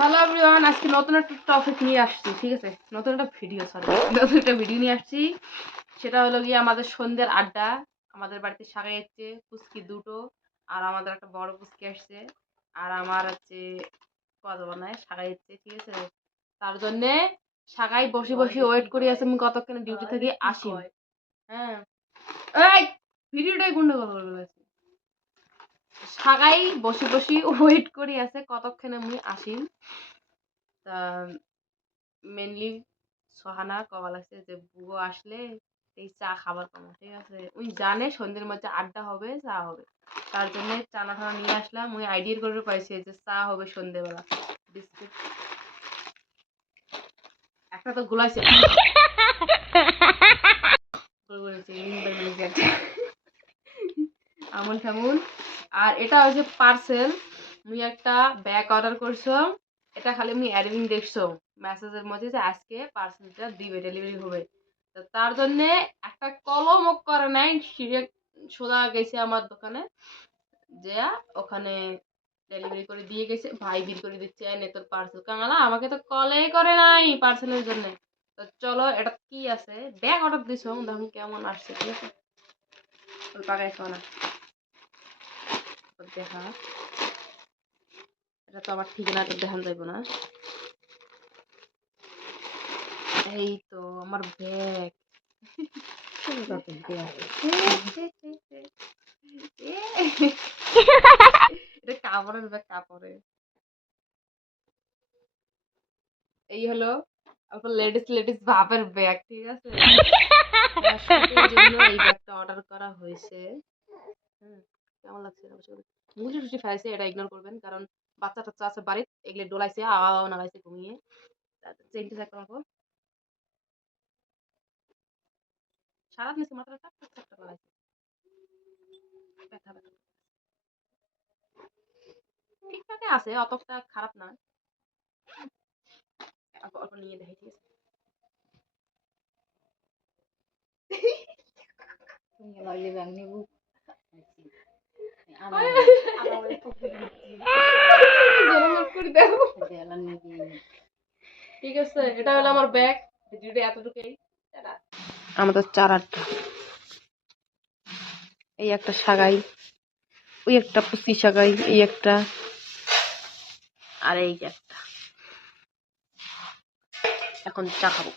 Hello everyone, আজকে নতুন একটা টপিক নিয়ে আসছি। ঠিক আছে, নতুন একটা ভিডিও নিয়ে আসছি। সেটা হলো গিয়ে আমাদের সন্ধ্যের আড্ডা। আমাদের বাড়িতে শাকাই হচ্ছে পুচকি দুটো, আর আমাদের একটা বড় পুচকি আসছে, আর আমার হচ্ছে কথা বানায় শাকাই হচ্ছে। ঠিক আছে, তার জন্যে শাকাই বসে বসে ওয়েট করি আছে আমি কতক্ষণ ডিউটি থেকে আসি। হ্যাঁ, এই ভিডিওটাই গন্ডগোল করবে। শাকাই বসে বসে ওয়েট করি আছে কতক্ষণে আমি আসি। তা মেনলি সোহানা কবা লাগছে যে বুগো আসলে এই চা খাবার পাবো। ঠিক আছে, ওই জানে সন্ধ্যের মধ্যে আড্ডা হবে, চা হবে, তার জন্য চানা ঠানা নিয়ে আসলাম। ওই আইডিয়া করে পাইছে যে চা হবে সন্ধ্যেবেলা। বিস্কুট একটা তো গুলাইছে আমুল ঠামুল। আর এটা হচ্ছে পার্সেল। মুই একটা ব্যাগ অর্ডার করছো, এটা খালি মুই অ্যাডমিন দেখছো মেসেজের মধ্যে যে আজকে পার্সেলটা দিবে, ডেলিভারি হবে। তো তার জন্যে একটা কলম করে নাই, সোজা গেছে আমার দোকানে, যে ওখানে ডেলিভারি করে দিয়ে গেছে। ভাই বিল করে দিচ্ছে এনে তোর পার্সেল। কাঙালা আমাকে তো কলেই করে নাই পার্সেলের জন্য। তো চলো, এটা কি আছে, ব্যাগ অর্ডার দিছো, দেখুন কেমন আসছে। ঠিক আছে, ওই পাকাই না দেখা, এটা তো আবার ঠিকানাটা দেখান যাইব না। এই তো আমার ব্যাগ। এটা কাপড়ের ব্যাগ, কাপড়ের। এই হলো লেডিস লেডিস ভাবের ব্যাগ। ঠিক আছে, জন্য এই ব্যাগটা অর্ডার করা হয়েছে। কেমন লাগছে মুখে টুসি ফেলাইছে, এটা ইগনোর করবেন, কারণ বাচ্চা টাচ্চা আছে বাড়ির, এগুলো ডোলাইছে, আওয়াও নাগাইছে ঘুমিয়ে। চেনটা একটা রাখো, সারা দিন মাত্র একটা লাগাইছে, ব্যথা ব্যথা ঠিকঠাকই আছে, অতটা খারাপ না। অল্প অল্প নিয়ে দেখি। ঠিক আছে, ঠিক আছে, এটা হলো আমার ব্যাগ। ভিডিওটা এতটুকুই। আমাদের চার আটটা, এই একটা সাগাই, ওই একটা পুষি সাগাই, এই একটা, আর এই যে একটা। এখন চা খাবো।